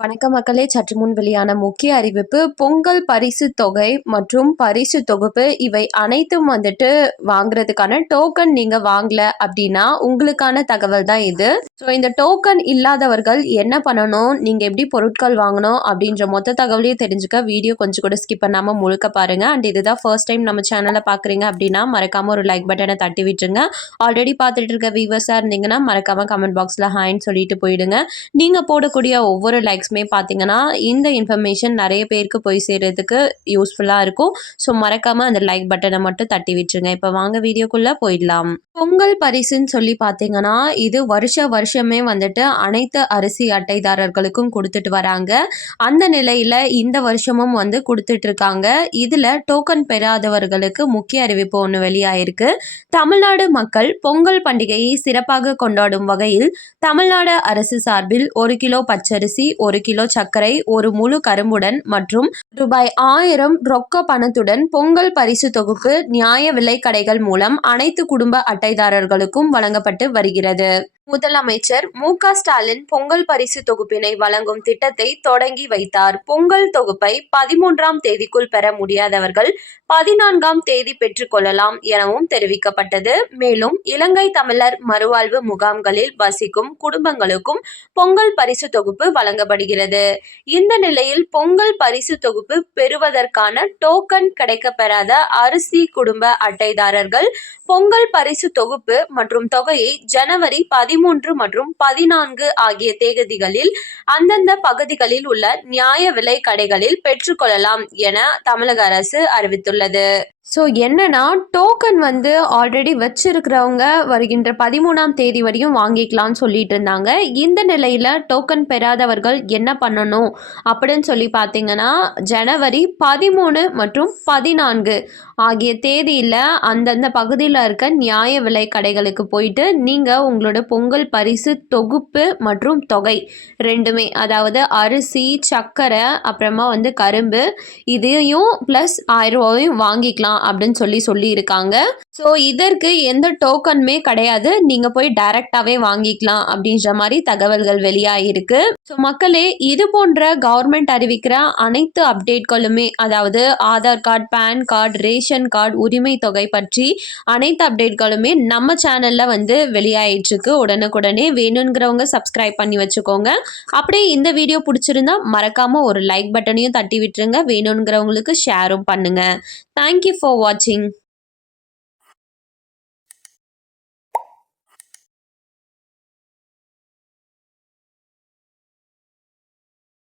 வணக்கம் மக்களே, சற்று முன் வெளியான முக்கிய அறிவிப்பு. பொங்கல் பரிசு தொகை மற்றும் பரிசு தொகுப்பு இவை அனைத்தும் வந்துட்டு வாங்குறதுக்கான டோக்கன் நீங்க வாங்கல அப்படின்னா உங்களுக்கான தகவல் தான் இது. ஸோ இந்த டோக்கன் இல்லாதவர்கள் என்ன பண்ணணும், நீங்க எப்படி பொருட்கள் வாங்கணும் அப்படின்ற மொத்த தகவலையும் தெரிஞ்சுக்க வீடியோ கொஞ்சம் கூட ஸ்கிப் பண்ணாம முழுக்க பாருங்க. அண்ட் இதுதான் ஃபர்ஸ்ட் டைம் நம்ம சேனலை பாக்குறீங்க அப்படின்னா மறக்காம ஒரு லைக் பட்டனை தட்டி விட்டுருங்க. ஆல்ரெடி பார்த்துட்டு இருக்க வியூவர்ஸா இருந்தீங்கன்னா மறக்காம கமெண்ட் பாக்ஸ்ல ஹாய்ன்னு சொல்லிட்டு போயிடுங்க. நீங்க போடக்கூடிய ஒவ்வொரு லைக்ஸ் பார்த்தீங்கன்னா இந்த இன்ஃபர்மேஷன் நிறைய பேருக்கு போய் சேர்றதுக்கு யூஸ்ஃபுல்லாக இருக்கும். ஸோ மறக்காம அந்த லைக் பட்டனை மட்டும் தட்டி விட்டுருங்க. இப்போ வாங்க வீடியோக்குள்ள போயிடலாம். பொங்கல் பரிசுன்னு சொல்லி பார்த்தீங்கன்னா இது வருஷமே வந்துட்டு அனைத்து அரிசி அட்டைதாரர்களுக்கும் கொடுத்துட்டு வராங்க. அந்த நிலையில இந்த வருஷமும் வந்து கொடுத்துட்டு இருக்காங்க. இதுல டோக்கன் பெறாதவர்களுக்கு முக்கிய அறிவிப்பு ஒன்று வெளியாயிருக்கு. தமிழ்நாடு மக்கள் பொங்கல் பண்டிகையை சிறப்பாக கொண்டாடும் வகையில் தமிழ்நாடு அரசு சார்பில் 1 கிலோ பச்சரிசி, 1 கிலோ சர்க்கரை, ஒரு முழு கரும்புடன் மற்றும் ரூபாய் 1000 ரொக்க பணத்துடன் பொங்கல் பரிசு தொகுப்பு நியாய விலை கடைகள் மூலம் அனைத்து குடும்ப அட்டைதாரர்களுக்கும் வழங்கப்பட்டு வருகிறது. முதலமைச்சர் மு.க. ஸ்டாலின் பொங்கல் பரிசு தொகுப்பினை வழங்கும் திட்டத்தை தொடங்கி வைத்தார். பொங்கல் தொகுப்பை 13ஆம் தேதிக்குள் பெற முடியாதவர்கள் 14ஆம் தேதி பெற்றுக் கொள்ளலாம் எனவும் தெரிவிக்கப்பட்டது. மேலும் இலங்கை தமிழர் மறுவாழ்வு முகாம்களில் வசிக்கும் குடும்பங்களுக்கும் பொங்கல் பரிசு தொகுப்பு வழங்கப்படுகிறது. இந்த நிலையில் பொங்கல் பரிசு தொகுப்பு பெறுவதற்கான டோக்கன் கிடைக்கப்பெறாத அரிசி குடும்ப அட்டைதாரர்கள் பொங்கல் பரிசு தொகுப்பு மற்றும் தொகையை ஜனவரி 13 மற்றும் 14 ஆகிய தேதிகளில் அந்தந்த பகுதிகளில் உள்ள நியாய விலை கடைகளில் பெற்றுக்கொள்ளலாம் என தமிழக அரசு அறிவித்துள்ளது. ஸோ என்னன்னா, டோக்கன் வந்து ஆல்ரெடி வச்சிருக்கிறவங்க வருகின்ற 13ஆம் தேதி வரையும் வாங்கிக்கலாம்னு சொல்லிட்டு இருந்தாங்க. இந்த நிலையில் டோக்கன் பெறாதவர்கள் என்ன பண்ணணும் அப்படின்னு சொல்லி பார்த்தீங்கன்னா, ஜனவரி 13 மற்றும் 14 ஆகிய தேதியில் அந்தந்த பகுதியில் இருக்க நியாய விலை கடைகளுக்கு போயிட்டு நீங்கள் உங்களோட பொங்கல் பரிசு தொகுப்பு மற்றும் தொகை ரெண்டுமே, அதாவது அரிசி, சர்க்கரை, அப்புறமா வந்து கரும்பு, இதையும் ப்ளஸ் 1000 ரூபாயும் வாங்கிக்கலாம் அப்படின்னு சொல்லியிருக்காங்க. ஸோ இதற்கு எந்த டோக்கனுமே கிடையாது, நீங்கள் போய் டைரெக்டாகவே வாங்கிக்கலாம் அப்படின்ற மாதிரி தகவல்கள் வெளியாகிருக்கு. ஸோ மக்களே, இது போன்ற கவர்மெண்ட் அறிவிக்கிற அனைத்து அப்டேட்களுமே, அதாவது Aadhaar card, PAN card, ration card, உரிமை தொகை பற்றி அனைத்து அப்டேட்களுமே நம்ம சேனலில் வந்து வெளியாயிட்டுருக்கு. உடனுக்குடனே வேணுங்கிறவங்க சப்ஸ்கிரைப் பண்ணி வச்சுக்கோங்க. அப்படியே இந்த வீடியோ பிடிச்சிருந்தா மறக்காமல் ஒரு லைக் பட்டனையும் தட்டி விட்டுருங்க. வேணுங்கிறவங்களுக்கு ஷேரும் பண்ணுங்கள். தேங்க்யூ ஃபார் வாட்சிங்.